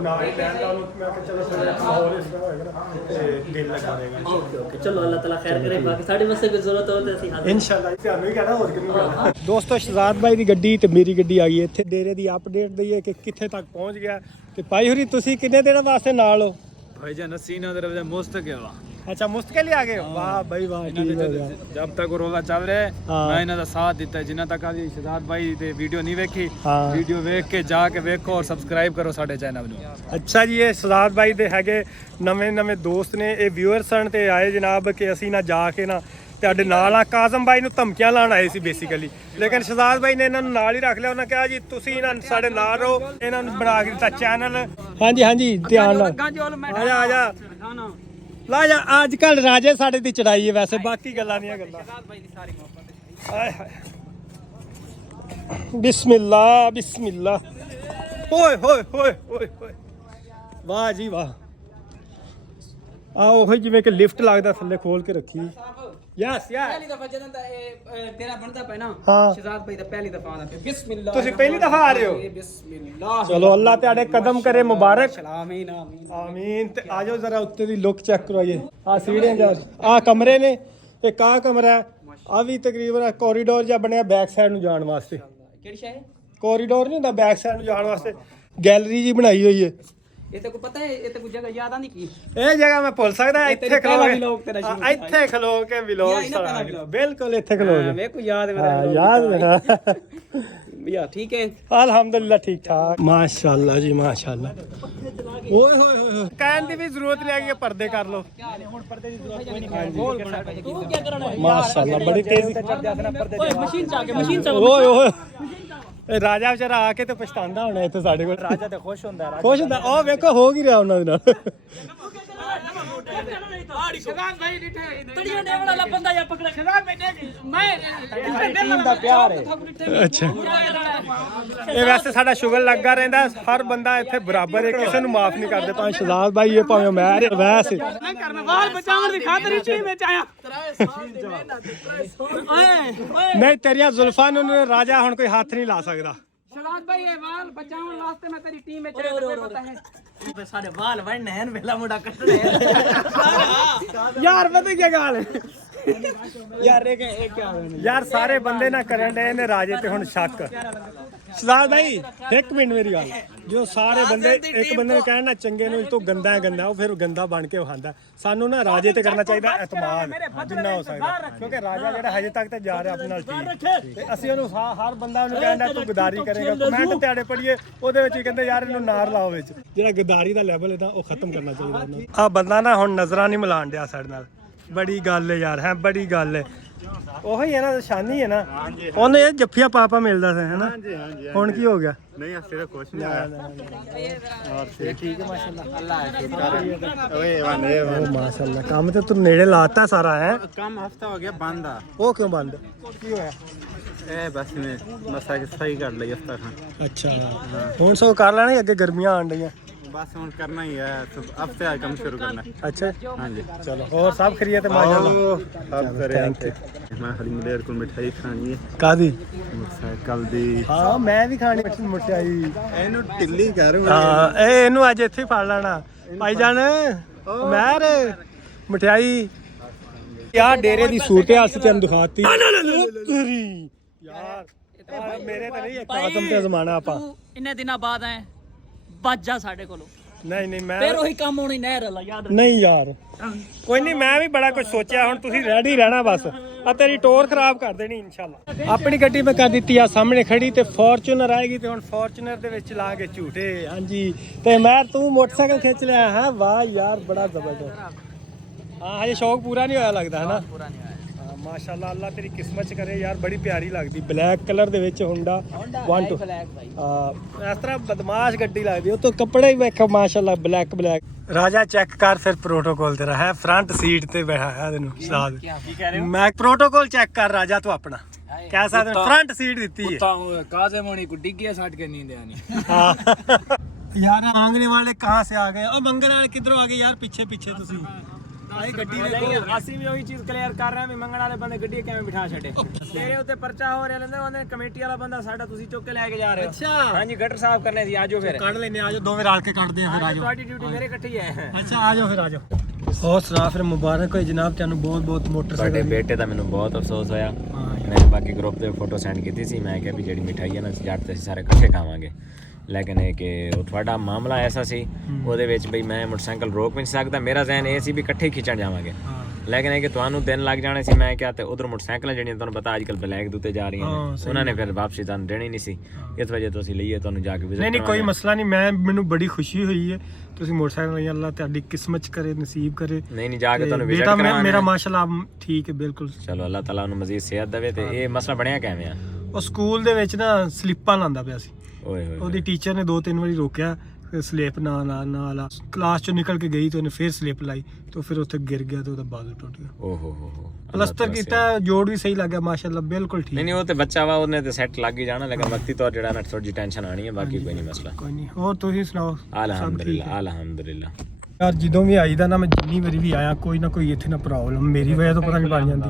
ਨਾਲ ਹੀ ਲੈਣ ਦਾ ਉਹਨੂੰ ਮੈਂ ਕਿਹਾ ਚਲੋ ਫਿਰ ਹੋਰ ਇਸ ਤਰ੍ਹਾਂ ਹੋਏਗਾ ਨਾ ਤੇ ਦਿਲ ਲੱਗਾ ਰਹੇਗਾ। ਓਕੇ ਚਲੋ ਅੱਲਾਹ ਤਾਲਾ ਖੈਰ ਕਰੇ ਬਾਕੀ ਸਾਡੇ ਵਾਸਤੇ ਕੋਈ ਜ਼ਰੂਰਤ ਹੋਵੇ ਤੇ ਅਸੀਂ ਹਾਜ਼ਰ ਇਨਸ਼ਾਅੱਲਾ ਤੁਹਾਨੂੰ ਹੀ ਕਹਿਣਾ, ਹੋਰ ਕਿਹਨੂੰ ਕਹਿਣਾ। ਦੋਸਤੋ ਸ਼ਹਜ਼ਾਦ ਬਾਈ ਦੀ ਗੱਡੀ ਤੇ ਮੇਰੀ ਗੱਡੀ ਆ ਗਈ ਹੈ। ਇੱਥੇ ਡੇਰੇ ਦੀ ਅਪਡੇਟ ਦਈਏ ਕਿ ਕਿੱਥੇ ਤੱਕ ਪਹੁੰਚ ਗਿਆ। ਤੇ ਭਾਈ ਹੋਰੀ ਤੁਸੀਂ ਕਿੰਨੇ ਦਿਨਾਂ ਵਾਸਤੇ ਨਾਲ ਹੋ? भाईजान हसीना दरवाजा मुस्त के वा ਅੱਛਾ ਮੁਸਤਕਿਲ ਹੀ ਆ ਗਏ ਹੋ? ਵਾਹ ਬਾਈ ਵਾਹ, ਠੀਕ ਹੋ ਗਿਆ। जब तक रोजा चल रहा है हाँ। मैं इन्हों का साथ दिता है जिन्ना तक अभी शहजाद भाई ते वीडियो नहीं वेखी हाँ। वीडियो वेख के जाके वेखो और सब्सक्राइब करो साडे चैनल ਨੂੰ। ਅੱਛਾ ਜੀ, ਇਹ ਸ਼ਹਜ਼ਾਦ ਬਾਈ ਦੇ ਹੈਗੇ ਨਵੇਂ ਦੋਸਤ ਨੇ, ਇਹ ਵਿਊਅਰ ਸਨ ਤੇ ਆਏ ਜਨਾਬ ਕਿ ਅਸੀਂ ਨਾ ਜਾ ਕੇ ਨਾ ਤੁਹਾਡੇ ਨਾਲ ਆ। ਕਾਜ਼ਮ ਬਾਈ ਨੂੰ ਧਮਕੀਆਂ ਲਾਉਣ ਆਏ ਸੀ ਬੇਸਿਕਲੀ, ਲੇਕਿਨ ਸ਼ਹਜ਼ਾਦ ਬਾਈ ਨੇ ਇਹਨਾਂ ਨੂੰ ਨਾਲ ਹੀ ਰੱਖ ਲਿਆ। ਉਹਨਾਂ ਕਿਹਾ ਜੀ ਤੁਸੀਂ ਇਹਨਾਂ ਸਾਡੇ ਨਾਲ ਰਹੋ, ਇਹਨਾਂ ਨੂੰ ਬਣਾ ਕੇ ਦਿੱਤਾ ਚੈਨਲ। ਹਾਂਜੀ ਹਾਂਜੀ ਧਿਆਨ ਨਾਲ ਆ ਜਾ ਆ ਜਾ ਲਾ ਜਾ। ਅੱਜ ਕੱਲ ਰਾਜੇ ਸਾਡੇ ਦੀ ਚੜਾਈ ਹੈ, ਵੈਸੇ ਬਾਕੀ ਗੱਲਾਂ ਨਹੀਂ ਗੱਲਾਂ। ਹਾਏ ਹਾਏ ਬਿਸਮਿਲ੍ਲਾ ਬਿਸਮਿਲ੍ਲਾ। ਓਏ ਹੋਏ ਹੋਏ ਹੋਏ ਹੋਏ, ਵਾਹ ਜੀ ਵਾਹ। ਆ ਉਹ ਜਿਵੇਂ ਕਿ ਲਿਫਟ ਲੱਗਦਾ, ਥੱਲੇ ਖੋਲ ਕੇ ਰੱਖੀ। ਯਸ ਪਹਿਲੀ ਦਫਾ ਜਦੋਂ ਦਾ ਇਹ ਤੇਰਾ ਬਣਦਾ ਪਿਆ ਨਾ ਹਾਂ। ਸ਼ਹਜ਼ਾਦ ਭਾਈ ਦਾ ਪਹਿਲੀ ਦਫਾ ਆਉਂਦਾ ਪਿਆ। ਬਿਸਮਿਲ੍ਲਾ। ਤੁਸੀਂ ਪਹਿਲੀ ਦਫਾ ਆ ਰਹੇ ਹੋ? ਬਿਸਮਿਲ੍ਲਾ। ਚਲੋ ਅੱਲਾਹ ਤੁਹਾਡੇ ਕਦਮ ਕਰੇ ਮੁਬਾਰਕ। ਆਮੀਨ ਆਮੀਨ। ਆਮੀਨ। ਤੇ ਆਜੋ ਜ਼ਰਾ ਉੱਤੇ ਦੀ ਲੁੱਕ ਚੈੱਕ ਕਰਵਾਈਏ। ਆ ਸੀੜੀਆਂ ਜਾ, ਆ ਕਮਰੇ ਨੇ, ਇੱਕ ਆ ਕਮਰਾ ਹੈ, ਆ ਵੀ ਤਕਰੀਬਨ ਕੋਰੀਡੋਰ ਜਿਹਾ ਬਣਿਆ ਬੈਕ ਸਾਈਡ ਨੂੰ ਜਾਣ ਵਾਸਤੇ। ਕਿਹੜੀ ਸ਼ੈ ਹੈ? ਕੋਰੀਡੋਰ ਨਹੀਂ ਹੁੰਦਾ, ਬੈਕ ਸਾਈਡ ਨੂੰ ਜਾਣ ਵਾਸਤੇ ਗੈਲਰੀ ਜੀ ਬਣਾਈ ਹੋਈ ਹੈ। ਇਹ ਤੇ ਕੋਈ ਪਤਾ ਹੈ, ਇਹ ਤੇ ਕੋਈ ਜਗ੍ਹਾ ਯਾਦ ਆਂਦੀ ਕੀ? ਇਹ ਜਗ੍ਹਾ ਮੈਂ ਭੁੱਲ ਸਕਦਾ, ਇਹ ਇੱਥੇ ਤੇਰਾ ਖਲੋ ਪਹਿਲਾ ਕੇ vlog ਤੇਰਾ ਸ਼ੁਰੂ ਹਾਂ, ਇੱਥੇ ਖਲੋ ਕੇ ਵਲੌਗ ਇਹ ਨਾ ਪਹਿਲਾ vlog। ਬਿਲਕੁਲ ਇੱਥੇ ਖਲੋ ਕੇ। ਮੇਰੇ ਕੋ ਯਾਦ ਹੈ ਹਾਂ ਯਾਦ ਹੈ। ਭਈਆ ਠੀਕ ਹੈ। अल्हम्दुलिल्लाह ठीक ठाक माशाल्लाह जी माशाल्लाह। ओए होए होए कहने की भी जरूरत नहीं है, पर्दे कर लो माशाल्लाह, बड़ी तेजी। ਓਏ ਮਸ਼ੀਨ ਚ ਆ ਕੇ ਮਸ਼ੀਨ ਚ ओए ओए ਇਹ ਰਾਜਾ ਵਿਚਾਰਾ ਆ ਕੇ ਤੇ ਪਛਤਾਉਂਦਾ ਹੋਣਾ ਇੱਥੇ ਸਾਡੇ ਕੋਲ। ਰਾਜਾ ਤੇ ਖੁਸ਼ ਹੁੰਦਾ ਹੈ। ਖੁਸ਼ ਹੁੰਦਾ ਉਹ ਵੇਖੋ ਹੋ ਕੀ ਰਿਹਾ ਉਹਨਾਂ ਦੇ ਨਾਲ। शहजाद भाई डिठे ਤੜੀਆਂ ਨੇ ਵਾਲਾ ਬੰਦਾ ਜਾਂ ਪਕੜ शहजाद भाई ने मैं ਟੀਮ ਦਾ ਪਿਆਰ ਹੈ। ਅੱਛਾ ਇਹ ਵੈਸੇ ਸਾਡਾ ਸ਼ੁਗਰ ਲੱਗਾ ਰਹਿੰਦਾ, ਹਰ ਬੰਦਾ ਇੱਥੇ ਬਰਾਬਰ ਹੈ, ਕਿਸੇ ਨੂੰ ਮਾਫ ਨਹੀਂ ਕਰਦੇ, ਭਾਵੇਂ ਸ਼ਹਜ਼ਾਦ ਭਾਈ ਹੈ ਭਾਵੇਂ ਮੈਂ ਵੈਸੇ मैं करनवाल बचावन दी खातिर ही टीम में आया ਨਹੀਂ ਤੇਰੀਆਂ ਜ਼ੁਲਫਾਂ ਨੂੰ ਰਾਜਾ ਹੁਣ ਕੋਈ ਹੱਥ ਨਹੀਂ ਲਾ ਸਕਦਾ। शहजाद भाई ये वाल बचावन वास्ते मैं तेरी टीम में आया पता है ਸਾਡੇ ਵਾਲ ਵੜਨੇ ਹਨ ਵੇਲਾ ਮੁੰਡਾ ਕੱਟਣੇ ਯਾਰ ਪਤਾ ਕੀ ਗੱਲ ਯਾਰ ਇਹ ਕਿਆ ਯਾਰ ਸਾਰੇ ਬੰਦੇ ਨਾ ਕਰਨ ਡਏ ਨੇ ਰਾਜੇ ਤੇ ਹੁਣ ਸ਼ੱਕ। ਸ਼ਹਜ਼ਾਦ ਭਾਈ ਇੱਕ ਮਿੰਟ ਮੇਰੀ ਗੱਲ, ਜੋ ਸਾਰੇ ਬੰਦੇ ਇੱਕ ਬੰਦੇ ਨੂੰ ਕਹਿਣ ਨਾ ਚੰਗੇ ਨੂੰ ਤੂੰ ਗੰਦਾ ਹੈ ਗੰਦਾ, ਉਹ ਫਿਰ ਗੰਦਾ ਬਣ ਕੇ ਵਹਾਂਦਾ। ਸਾਨੂੰ ਨਾ ਰਾਜੇ ਤੇ ਕਰਨਾ ਚਾਹੀਦਾ ਇਤਮਾਦ ਜਿੰਨਾ ਹੋ ਸਕਦਾ, ਕਿਉਂਕਿ ਰਾਜਾ ਜਿਹੜਾ ਹਜੇ ਤੱਕ ਤੇ ਜਾ ਰਿਹਾ ਆਪਣੇ ਨਾਲ ਠੀਕ, ਤੇ ਅਸੀਂ ਉਹਨੂੰ ਹਰ ਬੰਦਾ ਉਹਨੂੰ ਕਹਿੰਦਾ ਤੂੰ ਗਦਾਰੀ ਕਰੇਗਾ। ਕਮੈਂਟ ਤਿਆੜੇ ਪੜੀਏ ਉਹਦੇ ਵਿੱਚ ਹੀ ਕਹਿੰਦੇ ਯਾਰ ਇਹਨੂੰ ਨਾਰ ਲਾਓ ਵਿੱਚ, ਜਿਹੜਾ ਗਦਾਰੀ ਦਾ ਲੈਵਲ ਇਹਦਾ ਉਹ ਖਤਮ ਕਰਨਾ ਚਾਹੀਦਾ। ਆ ਬੰਦਾ ਨਾ ਹੁਣ ਨਜ਼ਰਾਂ ਨਹੀਂ ਮਿਲਾਣ ਡਿਆ ਸਾਡੇ ਨਾਲ, ਬੜੀ ਗੱਲ ਹੈ ਯਾਰ, ਹੈ ਬੜੀ ਗੱਲ ਹੈ। ਉਹੀ ਹੈ ਨਾ ਨਿਸ਼ਾਨੀ ਹੈ ਨਾ, ਉਹਨੇ ਇਹ ਜੱਫੀਆਂ ਪਾਪਾ ਮਿਲਦਾ ਸੀ ਹੈ ਨਾ, ਹੁਣ ਕੀ ਹੋ ਗਿਆ? नहीं हंसते तो कुछ नहीं आया और से ठीक है माशाल्लाह अल्लाह है शुक्र ओए वन ਉਹ ਮਾਸ਼ਾਅੱਲਾ ਕੰਮ ਤੇ ਤੂੰ ਨੇੜੇ ਲਾਤਾ ਸਾਰਾ ਹੈ। कम हफ्ता हो गया बंद आ ਉਹ ਕਿਉਂ ਬੰਦ ਕੀ ਹੋਇਆ? ए बस में मसा के सही कर लिया हफ्ता खान ਅੱਛਾ ਹੁਣ ਸੋ ਕਰ ਲੈਣੀ, ਅੱਗੇ ਗਰਮੀਆਂ ਆਣ ਡਈਆਂ। बस हुन करना ही है तो हफ्ते आ कम शुरू करना है ਅੱਛਾ हां जी ਚਲੋ ਹੋਰ ਸਭ ਖਰੀਏ ਤੇ ਮਾਸ਼ਾਅੱਲਾ। अब करे मैं हरी मलेर को मिठाई खानी है ਕਾਦੀ? मोटरसाइकिल दी ਹਾਂ ਮੈਂ ਵੀ ਖਾਣੀ ਮਠਿਆਈ। एनु टिल्ली कर ਹਾਂ ਇਹ ਇਹਨੂੰ ਅੱਜ ਇੱਥੇ ਹੀ ਫੜ ਲੈਣਾ ਭਾਈ ਜਾਨ ਮਹਿਰ ਮਠਿਆਈ। ਯਾਰ ਡੇਰੇ ਦੀ ਸੂਰਤ ਹਾਲ ਤੈਨੂੰ ਦਿਖਾਤੀ ਯਾਰ, ਮੇਰੇ ਤੇ ਨਹੀਂ ਇੱਕ ਆਦਮ ਤੇ ਜ਼ਮਾਨਾ ਆਪਾਂ ਇੰਨੇ ਦਿਨਾਂ ਬਾਅਦ ਆਏ ਵੱਜ ਜਾ ਸਾਡੇ ਕੋਲੋਂ, ਨਹੀਂ ਨਹੀਂ ਮੈਂ ਫਿਰ ਉਹੀ ਕੰਮ ਹੋਣੀ ਨਹਿਰ ਵਾਲਾ ਯਾਦ ਰੱਖ। ਨਹੀਂ ਯਾਰ ਕੋਈ ਨਹੀਂ, ਮੈਂ ਵੀ ਬੜਾ ਕੁਝ ਸੋਚਿਆ, ਹੁਣ ਤੁਸੀਂ ਰੈਡੀ ਰਹਿਣਾ ਬਸ, ਆ ਤੇਰੀ ਟੋਰ ਖਰਾਬ ਕਰ ਦੇਣੀ ਇਨਸ਼ਾਅੱਲਾ। ਆਪਣੀ ਗੱਡੀ ਮੈਂ ਕਰ ਦਿੱਤੀ ਆ ਸਾਹਮਣੇ ਖੜੀ, ਤੇ ਫੋਰਚੂਨਰ ਆਏਗੀ ਤੇ ਹੁਣ ਫੋਰਚੂਨਰ ਦੇ ਵਿੱਚ ਲਾਗੇ ਝੂਟੇ। ਹਾਂਜੀ ਤੇ ਮੈਂ ਤੂੰ ਮੋਟਰਸਾਈਕਲ ਖਿੱਚ ਲਿਆ ਹੈ, ਵਾਹ ਯਾਰ ਬੜਾ ਜ਼ਬਰਦਸਤ। ਹਾਂ ਹਜੇ ਸ਼ੌਕ ਪੂਰਾ ਨਹੀਂ ਹੋਇਆ ਲੱਗਦਾ ਹੈ ਨਾ? ਹਾਂ ਮਾਸ਼ਾਅੱਲਾ, ਅੱਲਾ ਤੇਰੀ ਕਿਸਮਤ ਚ ਕਰੇ ਯਾਰ, ਬੜੀ ਪਿਆਰੀ ਲੱਗਦੀ ਬਲੈਕ ਕਲਰ ਦੇ ਵਿੱਚ ਹੁੰਡਾ 1 2 ਇਸ ਤਰ੍ਹਾਂ ਬਦਮਾਸ਼ ਗੱਡੀ ਲੱਗਦੀ, ਉਹ ਤੋਂ ਕੱਪੜੇ ਹੀ ਵੇਖੋ ਮਾਸ਼ਾਅੱਲਾ ਬਲੈਕ ਬਲੈਕ। ਰਾਜਾ ਚੈੱਕ ਕਰ ਫਿਰ ਪ੍ਰੋਟੋਕੋਲ ਤੇਰਾ ਹੈ, ਫਰੰਟ ਸੀਟ ਤੇ ਬੈਠਾਇਆ ਤੈਨੂੰ ਸਾਦ। ਮੈਂ ਪ੍ਰੋਟੋਕੋਲ ਚੈੱਕ ਕਰ ਰਾਜਾ ਤੂੰ ਆਪਣਾ, ਕਹਿ ਸਕਦੇ ਫਰੰਟ ਸੀਟ ਦਿੱਤੀ ਹੈ। काजे मोनी को डिग्गी साट के नींद आनी हाँ यार मांगने वाले कहाँ से आ गए? और मंगने वाले किधरों आ गए यार? पीछे पीछे तुसी ਆਈ ਗੱਡੀ ਦੇ ਅਸੀਂ ਵੀ ਉਹੀ ਚੀਜ਼ ਕਲੀਅਰ ਕਰ ਰਹੇ ਹਾਂ ਵੀ ਮੰਗਣ ਵਾਲੇ ਬੰਦੇ ਗੱਡੀ ਕਿਵੇਂ ਬਿਠਾ ਛੱਡੇ। ਤੇਰੇ ਉੱਤੇ ਪਰਚਾ ਹੋ ਰਿਹਾ ਲੈਂਦੇ ਉਹਨੇ ਕਮੇਟੀ ਵਾਲਾ ਬੰਦਾ ਸਾਡਾ ਤੁਸੀਂ ਚੁੱਕ ਕੇ ਲੈ ਕੇ ਜਾ ਰਹੇ ਹੋ। ਅੱਛਾ ਹਾਂਜੀ ਗਟਰ ਸਾਫ਼ ਕਰਨੇ ਸੀ, ਆਜੋ ਫਿਰ ਕੱਢ ਲੈਨੇ, ਆਜੋ ਦੋਵੇਂ ਰਲ ਕੇ ਕੱਢਦੇ ਆ ਫਿਰ, ਆਜੋ। ਤੁਹਾਡੀ ਡਿਊਟੀ ਮੇਰੇ ਇਕੱਠੀ ਹੀ ਹੈ। ਅੱਛਾ ਆਜੋ ਫਿਰ, ਆਜੋ। ਹੋਰ ਸੁਣਾ ਫਿਰ, ਮੁਬਾਰਕ ਹੋਏ ਜਨਾਬ ਤੁਹਾਨੂੰ ਬਹੁਤ ਬਹੁਤ ਮੋਟਰਸਾਈਕਲ। ਤੁਹਾਡੇ ਬੇਟੇ ਦਾ ਮੈਨੂੰ ਬਹੁਤ ਅਫਸੋਸ ਹੋਇਆ। ਮੈਂ ਬਾਕੀ ਗਰੁੱਪ ਤੇ ਫੋਟੋ ਸੈਂਡ ਕੀਤੀ ਸੀ, ਮੈਂ ਕਿਹਾ ਵੀ ਜਿਹੜੀ ਮਿਠਾਈ ਹੈ ਨਾ ਜੱਟ ਤੇ ਅਸੀਂ ਸਾਰੇ ਇਕੱਠੇ ਖਾਵਾਂਗੇ, ਲੇਕਿਨ ਇਹ ਕਿ ਉਹ ਤੁਹਾਡਾ ਮਾਮਲਾ ਐਸਾ ਸੀ ਉਹਦੇ ਵਿੱਚ ਬਈ ਮੈਂ ਮੋਟਰਸਾਈਕਲ ਰੋਕ ਵੀ ਨਹੀਂ ਸਕਦਾ, ਮੇਰਾ ਜ਼ਹਿਨ ਇਹ ਸੀ ਵੀ ਇਕੱਠੇ ਖਿੱਚਣ ਜਾਵਾਂਗੇ, ਲੇਕਿਨ ਇਹ ਕਿ ਤੁਹਾਨੂੰ ਦਿਨ ਲੱਗ ਜਾਣੇ ਸੀ। ਮੈਂ ਕਿਹਾ ਤੇ ਉਧਰ ਮੋਟਰਸਾਈਕਲਾਂ ਜਿਹੜੀਆਂ ਤੁਹਾਨੂੰ ਪਤਾ ਅੱਜ ਕੱਲ ਬਲੈਕ ਦੇ ਉੱਤੇ ਜਾ ਰਹੀਆਂ ਨੇ, ਉਹਨਾਂ ਨੇ ਫਿਰ ਵਾਪਸੀ ਤੁਹਾਨੂੰ ਦੇਣੀ ਨਹੀਂ ਸੀ, ਇਸ ਵਜ੍ਹਾ ਤੋਂ ਅਸੀਂ ਲਈਏ ਤੁਹਾਨੂੰ ਜਾ ਕੇ ਵਿਜ਼ਿਟ। ਨਹੀਂ ਨਹੀਂ ਕੋਈ ਮਸਲਾ ਨਹੀਂ, ਮੈਨੂੰ ਬੜੀ ਖੁਸ਼ੀ ਹੋਈ ਹੈ ਤੁਸੀਂ ਮੋਟਰਸਾਈਕਲ ਲਈ, ਅੱਲਾ ਤੁਹਾਡੀ ਕਿਸਮਤ ਚ ਕਰੇ, ਨਸੀਬ ਕਰੇ। ਨਹੀਂ ਜਾ ਕੇ ਤੁਹਾਨੂੰ ਵਿਜ਼ਿਟ ਬੇਟਾ ਕਰਵਾਉਣਾ ਮੇਰਾ ਮਾਸ਼ਾਅੱਲਾ ਠੀਕ ਹੈ ਬਿਲਕੁਲ। ਚਲੋ ਅੱਲਾਹ ਤਾਲਾ ਉਹਨੂੰ ਮਜ਼ੀਦ ਸਿਹਤ ਦੇਵੇ। ਤੇ ਇਹ ਮਸਲਾ ਬਣਿਆ ਕਿਵੇਂ ਆ? ਉਹ ਸਕੂਲ ਦੇ ਵਿੱਚ ਨਾ ਸਲਿੱਪਾਂ ਲਾਉਂਦਾ ਪਿਆ ਸੀ, ਓਏ ਹੋਏ ਉਹਦੀ ਟੀਚਰ ਨੇ 2-3 ਵਾਰੀ ਰੋਕਿਆ, ਸਲਿੱਪ ਨਾ ਕਲਾਸ ਚੋਂ ਨਿਕਲ ਕੇ ਗਈ ਤੇ ਉਹਨੇ ਫਿਰ ਸਲਿੱਪ ਲਾਈ ਤੇ ਫਿਰ ਉੱਥੇ ਗਿਰ ਗਿਆ ਤੇ ਉਹਦਾ ਬਾਜ਼ੂ ਟੁੱਟ ਗਿਆ। ਓ ਹੋ ਪਲਸਟਰ ਕੀਤਾ, ਜੋੜ ਵੀ ਸਹੀ ਲੱਗਿਆ ਮਾਸ਼ਾਅੱਲਾ ਬਿਲਕੁਲ ਠੀਕ। ਨਹੀਂ ਉਹ ਤੇ ਬੱਚਾ ਵਾ, ਉਹਨੇ ਤੇ ਸੈੱਟ ਲੱਗ ਹੀ ਜਾਣਾ, ਲੇਕਿਨ ਵਕਤੀ ਤੌਰ ਜਿਹੜਾ ਨਾ ਥੋੜੀ ਜਿਹੀ ਟੈਨਸ਼ਨ ਆਣੀ ਹੈ, ਬਾਕੀ ਕੋਈ ਨਹੀਂ ਮਸਲਾ। ਕੋਈ ਨਹੀਂ, ਹੋਰ ਤੁਸੀਂ ਸੁਣਾਓ? ਅਲਹਮਦੁਲਿਲਾ ਅਲਹਮਦੁਲਿਲਾ। ਯਾਰ ਜਦੋਂ ਵੀ ਆਈਦਾ ਨਾ, ਮੈਂ ਜਿੰਨੀ ਵਾਰੀ ਵੀ ਆਇਆ ਕੋਈ ਨਾ ਕੋਈ ਇੱਥੇ ਨਾ ਪ੍ਰੋਬਲਮ ਮੇਰੀ ਵਜ੍ਹਾ ਤੋਂ ਪਤਾ ਨਹੀਂ ਬਣ ਜਾਂਦੀ,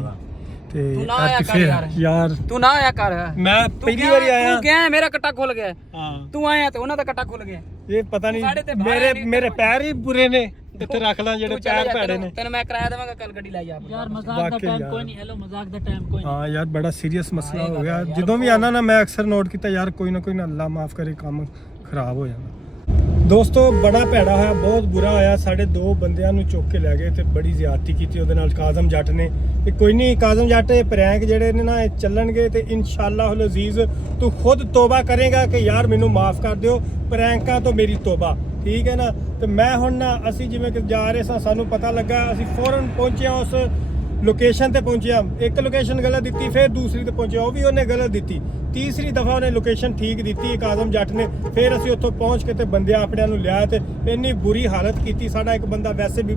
ਤੇ ਨਾ ਆਇਆ ਕਰ ਯਾਰ ਤੂੰ ਨਾ ਆਇਆ ਕਰ। ਮੈਂ ਪਹਿਲੀ ਵਾਰੀ ਆਇਆ, ਤੂੰ ਗਿਆ ਮੇਰਾ ਕੱਟਾ ਖੁੱਲ ਗਿਆ, ਹਾਂ ਤੂੰ ਆਇਆ ਤੇ ਉਹਨਾਂ ਦਾ ਕੱਟਾ ਖੁੱਲ ਗਿਆ। ਇਹ ਪਤਾ ਸਾਡੇ ਤੇ ਨਹੀਂ ਬਾਹਰ ਮੇਰੇ ਪੈਰ ਹੀ ਬੁਰੇ ਨੇ, ਇੱਥੇ ਰੱਖ ਲਾਂ ਜਿਹੜੇ ਪੈਰ ਭੈੜੇ ਨੇ। ਤੈਨੂੰ ਮੈਂ ਕਿਰਾਇਆ ਦੇਵਾਂਗਾ, ਕੱਲ ਗੱਡੀ ਲੈ ਜਾ। ਯਾਰ ਮਜ਼ਾਕ ਦਾ ਟਾਈਮ ਕੋਈ ਨਹੀਂ, ਹੈਲੋ ਮਜ਼ਾਕ ਦਾ ਟਾਈਮ ਕੋਈ ਨਹੀਂ। ਹਾਂ ਯਾਰ ਬੜਾ ਸੀਰੀਅਸ ਮਸਲਾ ਹੋ ਗਿਆ, ਜਦੋਂ ਵੀ ਆਣਾ ਨਾ ਮੈਂ ਅਕਸਰ ਨੋਟ ਕੀਤਾ ਯਾਰ ਕੋਈ ਨਾ ਅੱਲਾ ਮਾਫ ਕਰੇ ਕੰਮ ਖਰਾਬ ਹੋ ਜਾਂਦਾ। ਦੋਸਤੋ ਬੜਾ ਭੈੜਾ ਹੋਇਆ, ਬਹੁਤ ਬੁਰਾ ਹੋਇਆ, ਸਾਡੇ 2 ਬੰਦਿਆਂ ਨੂੰ ਚੁੱਕ ਕੇ ਲੈ ਗਏ ਤੇ ਬੜੀ ਜ਼ਿਆਦਤੀ ਕੀਤੀ ਉਹਦੇ ਨਾਲ ਕਾਜ਼ਮ ਜੱਟ ਨੇ। ਤੇ ਕੋਈ ਨਹੀਂ ਕਾਜ਼ਮ ਜੱਟ ਇਹ ਪ੍ਰੈਂਕ ਜਿਹੜੇ ਨੇ ਨਾ ਇਹ ਚੱਲਣਗੇ ਤੇ ਇਨਸ਼ਾਅੱਲਾਹੁਲ ਅਜ਼ੀਜ਼ ਤੂੰ ਖੁਦ ਤੋਬਾ ਕਰੇਗਾ ਕਿ ਯਾਰ ਮੈਨੂੰ ਮਾਫ ਕਰ ਦਿਓ, ਪ੍ਰੈਂਕਾਂ ਤੋਂ ਮੇਰੀ ਤੋਬਾ, ਠੀਕ ਹੈ ਨਾ। ਤੇ ਮੈਂ ਹੁਣ ਨਾ ਅਸੀਂ ਜਿਵੇਂ ਕਿ ਜਾ ਰਹੇ ਸਾਂ, ਸਾਨੂੰ ਪਤਾ ਲੱਗਾ, ਅਸੀਂ ਫੌਰਨ ਪਹੁੰਚੇ ਉਸ ਲੋਕੇਸ਼ਨ ਤੇ ਪਹੁੰਚਿਆ, ਇੱਕ ਲੋਕੇਸ਼ਨ ਗਲਤ ਦਿੱਤੀ, ਫਿਰ ਦੂਸਰੀ ਤੇ ਪਹੁੰਚਿਆ, ਉਹ ਵੀ ਉਹਨੇ ਗਲਤ ਦਿੱਤੀ, ਤੀਸਰੀ ਦਫਾ ਉਹਨੇ ਲੋਕੇਸ਼ਨ ਠੀਕ ਦਿੱਤੀ ਇੱਕ ਆਜ਼ਮ ਜੱਟ ਨੇ। ਫਿਰ ਅਸੀਂ ਉੱਥੋਂ ਪਹੁੰਚ ਕੇ ਤੇ ਬੰਦਿਆਂ ਆਪਣਿਆਂ ਨੂੰ ਲਿਆ ਤੇ ਇੰਨੀ ਬੁਰੀ ਹਾਲਤ ਕੀਤੀ। ਸਾਡਾ ਇੱਕ ਬੰਦਾ ਵੈਸੇ ਵੀ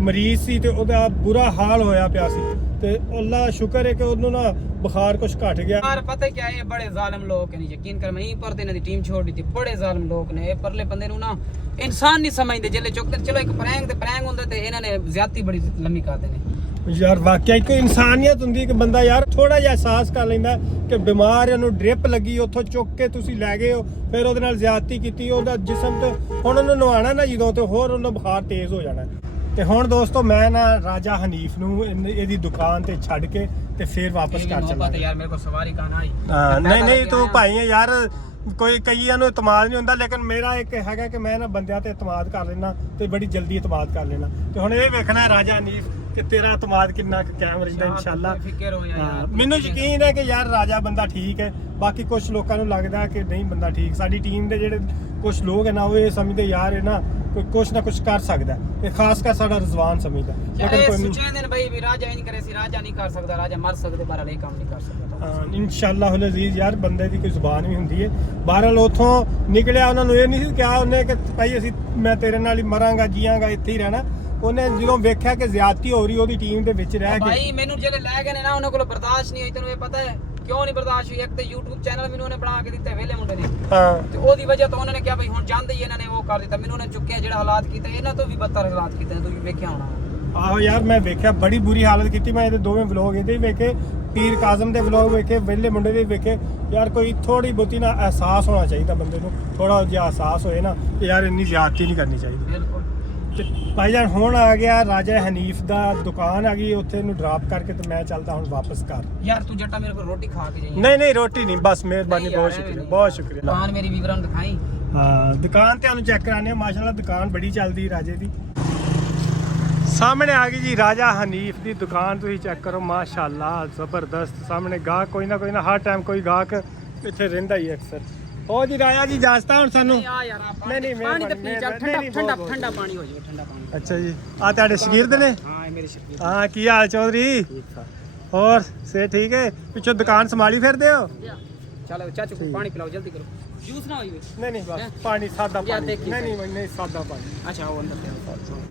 ਮਰੀਜ਼ ਸੀ ਤੇ ਉਹਦਾ ਬੁਰਾ ਹਾਲ ਹੋਇਆ ਪਿਆ ਸੀ, ਤੇ ਅੱਲਾ ਸ਼ੁਕਰ ਹੈ ਕਿ ਉਹਨੂੰ ਨਾ बुखार कुछ घट गया। यार पता क्या है, ये बड़े जालिम लोग हैं, यकीन कर मैं यहीं पर इन्हां दी टीम छोड़ दी थी। बड़े जालिम लोग ने, ये परले बंदे नु ना इंसान नहीं समझदे। जेले चुकते चलो एक प्रैंक हुंदा ते इन्हां ने ज्यादती बड़ी लम्मी कर देने। यार वाकई कोई इंसानियत हुंदी कि बंदा यार थोड़ा जिहा एहसास कर लैंदा कि बीमार है, ਉਹਨੂੰ ਡ੍ਰਿਪ ਲੱਗੀ, ਉੱਥੋਂ ਚੁੱਕ ਕੇ ਤੁਸੀਂ ਲੈ ਗਏ ਹੋ, ਫਿਰ ਉਹਦੇ ਨਾਲ ਜ਼ਿਆਦਤੀ ਕੀਤੀ, ਉਹਦਾ ਜਿਸਮ ਤੇ ਹੁਣ ਉਹਨੂੰ ਨਵਾਉਣਾ ਨਾ ਜਦੋਂ ਤੇ ਹੋਰ ਉਹਨੂੰ ਬੁਖਾਰ ਤੇਜ਼ ਹੋ ਜਾਣਾ। ਤੇ ਹੁਣ ਦੋਸਤੋ ਮੈਂ ਨਾ ਰਾਜਾ ਹਨੀਫ ਨੂੰ ਇਹਦੀ ਦੁਕਾਨ ਤੇ ਛੱਡ ਕੇ ਤੇ ਫਿਰ ਵਾਪਸ ਘਰ ਚੱਲਾਂ। यार मेरे को सवारी का ना आई। ਹਾਂ ਨਹੀਂ ਤੂੰ ਭਾਈ ਹੈ ਯਾਰ, ਕੋਈ ਕਈਆਂ ਨੂੰ ਇਤਮਾਦ ਨਹੀਂ ਹੁੰਦਾ, ਲੇਕਿਨ ਮੇਰਾ ਇੱਕ ਹੈਗਾ ਕਿ ਮੈਂ ਨਾ ਬੰਦਿਆਂ ਤੇ ਇਤਮਾਦ ਕਰ ਲੈਣਾ ਤੇ ਬੜੀ ਜਲਦੀ ਇਤਮਾਦ ਕਰ ਲੈਣਾ। ਤੇ ਹੁਣ ਇਹ ਵੇਖਣਾ ਹੈ ਰਾਜਾ ਹਨੀਫ ਕਿ ਤੇਰਾ ਇਤਮਾਦ ਕਿੰਨਾ ਕਾਇਮ ਰਹਿੰਦਾ ਇਨਸ਼ਾਅੱਲਾ। ਫਿਕਰ ਹੋ ਯਾਰ, ਮੈਨੂੰ ਯਕੀਨ ਹੈ ਕਿ ਯਾਰ ਰਾਜਾ ਬੰਦਾ ਠੀਕ ਹੈ, ਬਾਕੀ ਕੁਝ ਲੋਕਾਂ ਨੂੰ ਲੱਗਦਾ ਕਿ ਨਹੀਂ ਬੰਦਾ ਠੀਕ। ਸਾਡੀ ਟੀਮ ਦੇ ਜਿਹੜੇ ਕੁਝ ਲੋਕ ਹੈ ਨਾ ਉਹ ਇਹ ਸਮਝਦੇ ਯਾਰ ਇਹ ਨਾ ਕੋਈ ਕੁਛ ਨਾ ਕੁਛ ਕਰ ਸਕਦਾ, ਇਹ ਖਾਸ ਕਰ ਸਾਡਾ ਰਜ਼ਵਾਨ ਸਮਝਦਾ। ਲੇਕਿਨ ਕੋਈ सोचते हैं भाई भी राजा ही नहीं करे सी, राजा नहीं कर सकता, राजा मर सकते बहरहाल ये काम नहीं कर सकता। ਇਨਸ਼ਾਅੱਲਾ ਅਜ਼ੀਜ਼ ਯਾਰ ਬੰਦੇ ਦੀ ਕੋਈ ਜ਼ੁਬਾਨ ਵੀ ਹੁੰਦੀ ਹੈ। ਬਹਰਹਾਲ ਉੱਥੋਂ ਨਿਕਲਿਆ, ਉਹਨਾਂ ਨੂੰ ਇਹ ਨਹੀਂ ਸੀ ਕਿਹਾ ਉਹਨੇ ਕਿ ਭਾਈ ਅਸੀਂ ਮੈਂ ਤੇਰੇ ਨਾਲ ਹੀ ਮਰਾਂਗਾ ਜੀਆਂਗਾ ਇੱਥੇ ਹੀ ਰਹਿਣਾ। ਉਹਨੇ ਜਦੋਂ ਵੇਖਿਆ ਕਿ ਜ਼ਿਆਦਤੀ ਹੋ ਰਹੀ ਉਹਦੀ ਟੀਮ ਦੇ ਵਿੱਚ ਰਹਿ ਕੇ, ਭਾਈ ਮੈਨੂੰ ਜਿਹੜੇ ਲੈ ਗਏ ਨੇ ਨਾ ਉਹਨਾਂ ਕੋਲ ਬਰਦਾਸ਼ਤ ਨਹੀਂ ਹੋਈ। ਤੈਨੂੰ ਇਹ ਪਤਾ ਹੈ ਕਿਉਂ ਨਹੀਂ ਬਰਦਾਸ਼ਤ ਹੋਈ? ਇੱਕ ਤੇ YouTube ਚੈਨਲ ਮੈਨੂੰ ਉਹਨੇ ਬਣਾ ਕੇ ਦਿੱਤਾ ਵੇਲੇ ਮੁੰਡੇ ਨੇ, ਹਾਂ ਤੇ ਉਹਦੀ ਵਜ੍ਹਾ ਤੋਂ ਉਹਨਾਂ ਨੇ ਕਿਹਾ ਭਾਈ ਹੁਣ ਜਾਂਦੇ ਹੀ ਇਹਨਾਂ ਨੇ ਉਹ ਕਰ ਦਿੱਤਾ। ਮੈਨੂੰ ਉਹਨੇ ਚੁੱਕਿਆ ਜਿਹੜਾ ਹਾਲਾਤ ਕੀਤੇ, ਇਹਨਾਂ ਤੋਂ ਵੀ ਬੱਤਰ ਹਾਲਾਤ ਕੀਤੇ ਨੇ, ਤੁਸੀਂ ਵੇਖਿਆ ਹੋਣਾ। ਆਹੋ ਯਾਰ ਮੈਂ ਵੇਖਿਆ ਬੜੀ ਬੁਰੀ ਹਾਲਤ ਕੀਤੀ। ਮੈਂ ਇਹਦੇ ਦੋਵੇਂ ਵਲੌਗ ਇਹਦੇ ਵੇਖੇ, ਪੀਰ ਕਾਜ਼ਮ ਦੇ ਵਲੌਗ ਵੇਖੇ, ਵੇਲੇ ਮੁੰਡੇ ਦੇ ਵੇਖੇ। ਯਾਰ ਕੋਈ ਥੋੜੀ ਬਹੁਤੀ ਨਾ ਅਹਿਸਾਸ ਹੋਣਾ ਚਾਹੀਦਾ ਬੰਦੇ ਨੂੰ, ਥੋੜਾ ਜਿਹਾ ਅਹਿਸਾਸ ਹੋਏ ਨਾ ਕਿ ਯਾਰ ਇੰਨੀ ਜ਼ਿਆਦਤੀ ਨਹੀਂ ਕਰਨੀ ਚਾਹੀਦੀ। ਬਿਲਕੁਲ। ਤੇ ਭਾਈ ਜਾਨ ਹੁਣ ਆ ਗਿਆ ਰਾਜਾ ਹਨੀਫ ਦਾ ਦੁਕਾਨ ਆ ਗਈ, ਉੱਥੇ ਨੂੰ ਡ੍ਰੌਪ ਕਰਕੇ ਤੇ ਮੈਂ ਚੱਲਦਾ ਹੁਣ ਵਾਪਸ ਘਰ। ਯਾਰ ਤੂੰ ਜੱਟਾ ਮੇਰੇ ਕੋਲ ਰੋਟੀ ਖਾ ਕੇ ਜਾਈਂ। ਨਹੀਂ ਰੋਟੀ ਨਹੀਂ, ਬਸ ਮਿਹਰਬਾਨੀ, ਬਹੁਤ ਸ਼ੁਕਰੀਆ, ਬਹੁਤ ਸ਼ੁਕਰੀਆ। ਦੁਕਾਨ ਮੇਰੀ ਵੀਵਰਾਂ ਨੂੰ ਦਿਖਾਈ। ਹਾਂ ਦੁਕਾਨ ਤੇ ਸਾਨੂੰ ਚੈੱਕ ਕਰਾਣੇ, ਮਾਸ਼ਾਅੱਲਾ ਦੁਕਾਨ ਬੜੀ ਚੱਲਦੀ ਰਾਜੇ ਦੀ। ਸਾਹਮਣੇ ਆ ਗਈ ਜੀ ਰਾਜਾ ਹਨੀਫ ਦੀ ਦੁਕਾਨ, ਤੁਸੀਂ ਚੈੱਕ ਕਰੋ ਮਾਸ਼ਾਅੱਲਾ ਜ਼ਬਰਦਸਤ। ਸਾਹਮਣੇ ਗਾਹਕ ਕੋਈ ਨਾ ਹਰ ਟਾਈਮ ਕੋਈ ਗਾਹਕ ਇੱਥੇ ਰਹਿੰਦਾ ਹੀ ਅਕਸਰ। ਹੋ ਜੀ ਰਾਜਾ ਜੀ ਜਾਸਤਾ ਹੁਣ ਸਾਨੂੰ। ਆ ਯਾਰ ਨਹੀਂ ਪਾਣੀ ਤੇ ਪੀ ਜਾ, ਠੰਡਾ ਪਾਣੀ ਹੋ ਜਾਵੇ, ਠੰਡਾ ਪਾਣੀ। ਅੱਛਾ ਜੀ, ਆ ਤੁਹਾਡੇ ਸ਼ਗੀਰਦ ਨੇ? ਹਾਂ ਇਹ ਮੇਰੇ ਸ਼ਕੀਰ। ਹਾਂ ਕੀ ਹਾਲ ਚੌਧਰੀ? ਹੋਰ ਸੇ ਠੀਕ ਹੈ? ਪਿੱਛੋਂ ਦੁਕਾਨ ਸੰਭਾਲੀ ਫਿਰਦੇ ਹੋ? ਚਲੋ ਚਾਚੂ को पानी पिलाओ, जल्दी करो, जूस ना होइए। ਨਹੀਂ ਬਸ ਪਾਣੀ ਸਾਦਾ ਪਾਣੀ। ਨਹੀਂ ਸਾਦਾ ਪਾਣੀ। अच्छा वो अंदर